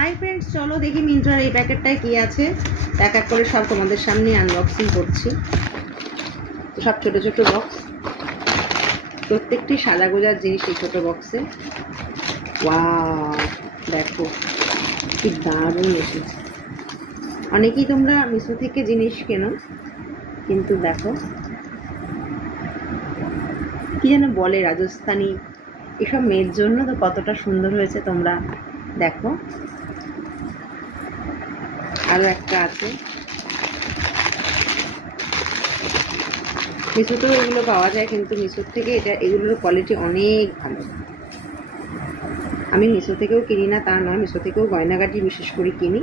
Hi friends, চলো দেখি মিন্ত্রার এই প্যাকেটটায় কি আছে। এক এক করে সব তোমাদের সামনে আনবক্সিং করছি। সব ছোট ছোট বক্স, প্রত্যেকটি সাজা গোজার জিনিস এই ছোট বক্সে। ওয়াও, দেখো কি দারুণ এসেছে। অনেকেই তোমরা মিশো থেকে জিনিস কেনো, কিন্তু দেখো কি যেন বলে রাজস্থানী, এসব মেয়ের জন্য তো কতটা সুন্দর হয়েছে তোমরা দেখো। আরও একটা আছে, মিশোতেও এগুলো পাওয়া যায়, কিন্তু মিশোর থেকে এগুলোর কোয়ালিটি অনেক ভালো। আমি মিশো থেকেও কিনি না তা নয়, মিশো থেকেও গয়নাগাটি বিশেষ করে কিনি,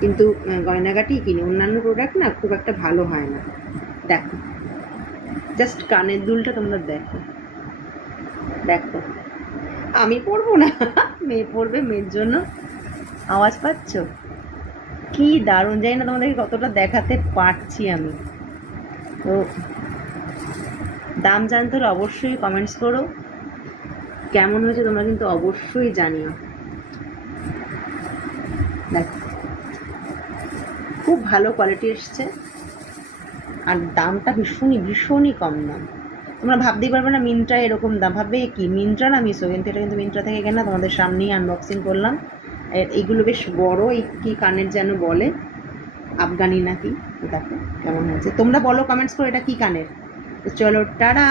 কিন্তু গয়নাগাটিই কিনি, অন্যান্য প্রোডাক্ট না খুব একটা ভালো হয় না। দেখো জাস্ট কানের দুলটা তোমরা দেখো, দেখো আমি পরবো না, মেয়ে পরবে, মেয়ের জন্য। আওয়াজ পাচ্ছ কি দারুণ, জানি না তোমাদেরকে কতটা দেখাতে পারছি আমি। তো দাম জানতে হলে অবশ্যই কমেন্টস করো, কেমন হয়েছে তোমরা কিন্তু অবশ্যই জানিও। দেখো খুব ভালো কোয়ালিটি এসছে, আর দামটা ভীষণই ভীষণই কম দাম। তোমরা ভাবতেই পারবে না মিন্ত্রা এরকম দাম, ভাববে কি মিন্ত্রা না মিশো, কিন্তু এটা কিন্তু মিন্ত্রা থেকে কেনা। তোমাদের সামনেই আনবক্সিং করলাম। এইগুলো বেশ বড়, এই কি কানের যেন বলে, আফগানি নাকি। দেখো কেমন হয়েছে, তোমরা বলো কমেন্টস করে এটা কি কানের। তো চলো টাটা।